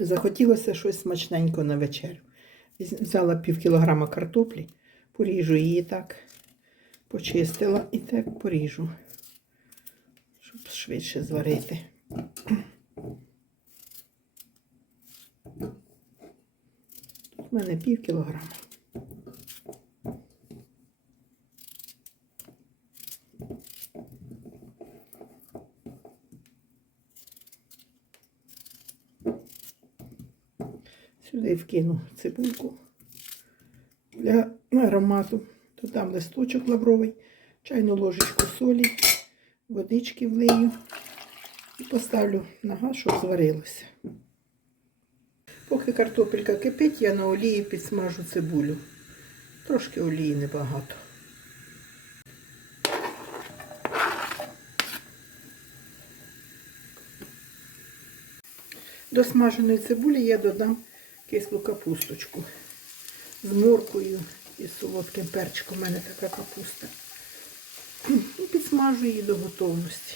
Захотілося щось смачненько на вечерю. Взяла пів кілограма картоплі, поріжу її так, почистила і так поріжу, щоб швидше зварити. Тут в мене пів кілограма. Сюди вкину цибульку для аромату. Додам листочок лавровий, чайну ложечку солі, водички влию і поставлю на газ, щоб зварилося. Поки картопелька кипить, я на олії підсмажу цибулю. Трошки олії небагато. До смаженої цибулі я додам кислу капусточку з моркою і солодким перчиком. У мене така капуста. І підсмажу її до готовності.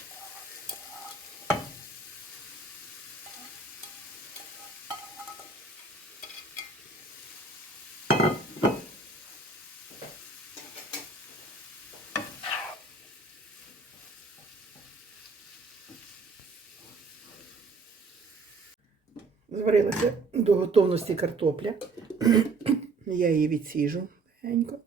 Зварилася до готовності картопля. Я її відсіжу легенько.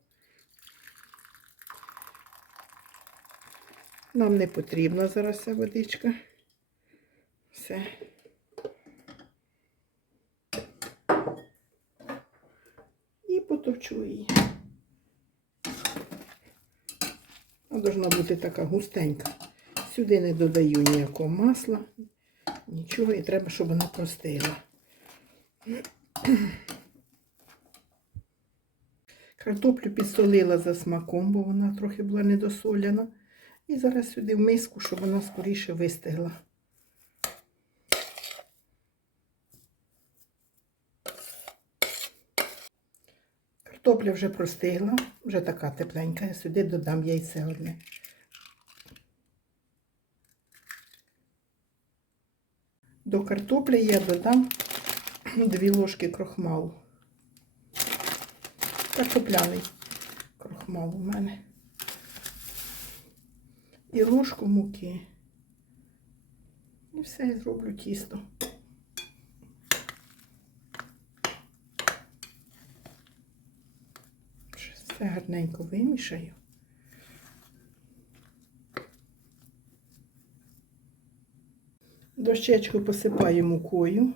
Нам не потрібна зараз ця водичка. Все. І потовчу її. Вона должна бути така густенька. Сюди не додаю ніякого масла. Нічого, і треба, щоб вона простила. Картоплю підсолила за смаком, бо вона трохи була недосоляна. І зараз сюди в миску, щоб вона скоріше вистигла. Картопля вже простигла, вже така тепленька. Я сюди додам яйце одне. До картоплі я додам 2 ложки крохмалу. Картопляний крохмал у мене. І ложку муки. І все, і зроблю тісто. Все гарненько вимішаю. Дощечку посипаю мукою.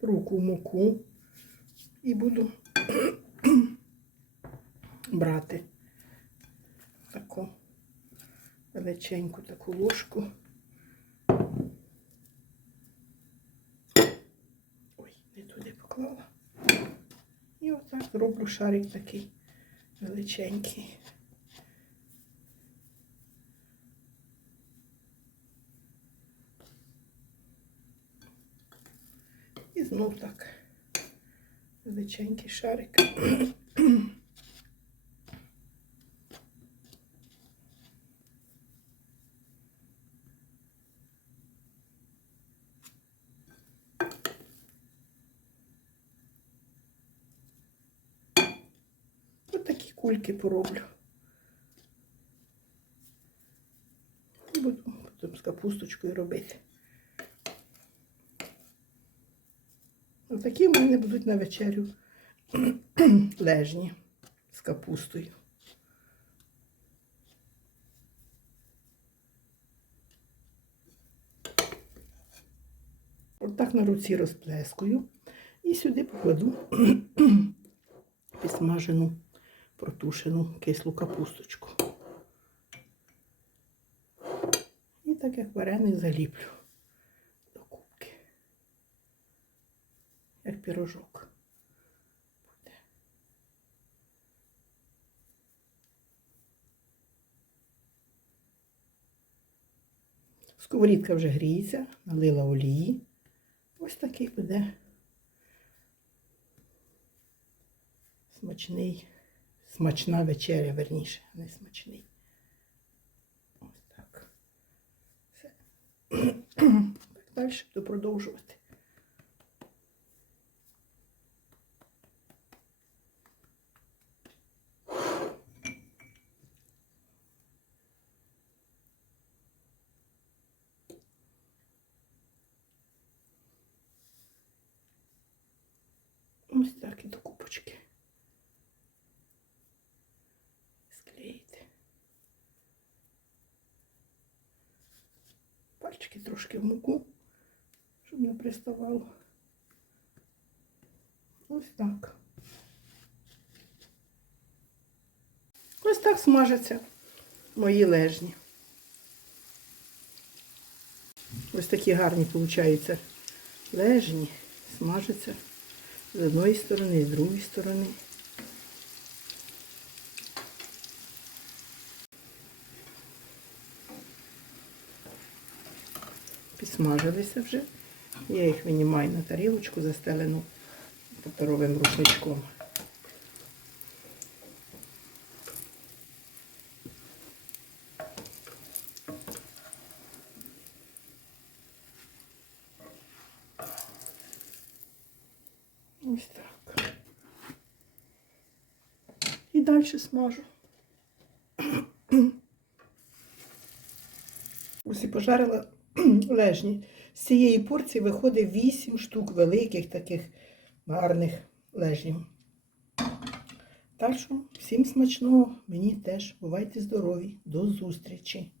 Руку в муку і буду брати таку величеньку таку ложку. Ой, не туди поклала. І отак зроблю шарик такий величенький. Знов так. Величенький шарик. Ось такі кульки пороблю. Буду потім з капусточкою робити. Отакі в мене будуть на вечерю лежні з капустою. Отак на руці розплескую і сюди покладу підсмажену, протушену кислу капусточку. І так як вареник заліплю до кубки як пірожок. Буде. Сковорідка вже гріється, налила олії. Ось такий буде смачний, смачна вечеря, верніше, не смачний. Ось так. Все. Так далі буду продовжувати. Ось так і до купочки. Склеїти. Пальчики трошки в муку, щоб не приставало. Ось так. Ось так смажаться мої лежні. Ось такі гарні, виходить, лежні, смажаться з одної сторони, з другої сторони. Підсмажилися вже. Я їх винімаю на тарілочку, застелену паперовим рушничком. Ось так. І далі смажу. Ось і пожарила лежні. З цієї порції виходить 8 штук великих таких гарних лежнів. Так що всім смачного, мені теж. Бувайте здорові. До зустрічі!